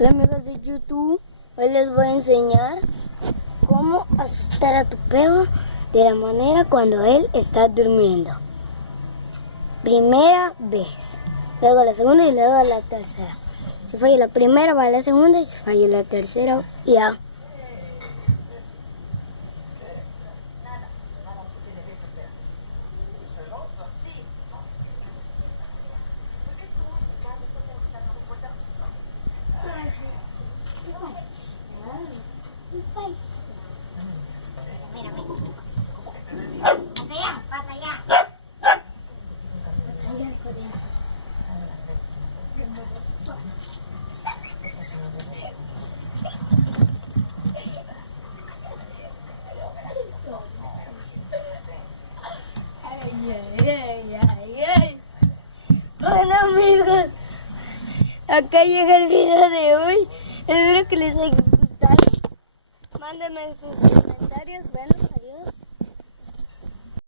Hola amigos de YouTube, hoy les voy a enseñar cómo asustar a tu perro de la manera cuando él está durmiendo. Primera vez, luego la segunda y luego la tercera. Si falla la primera va a la segunda y si falla la tercera ya. Hola amigos, acá llega el video de hoy. Espero que les haya gustado. Mándenme sus comentarios. Bueno, adiós.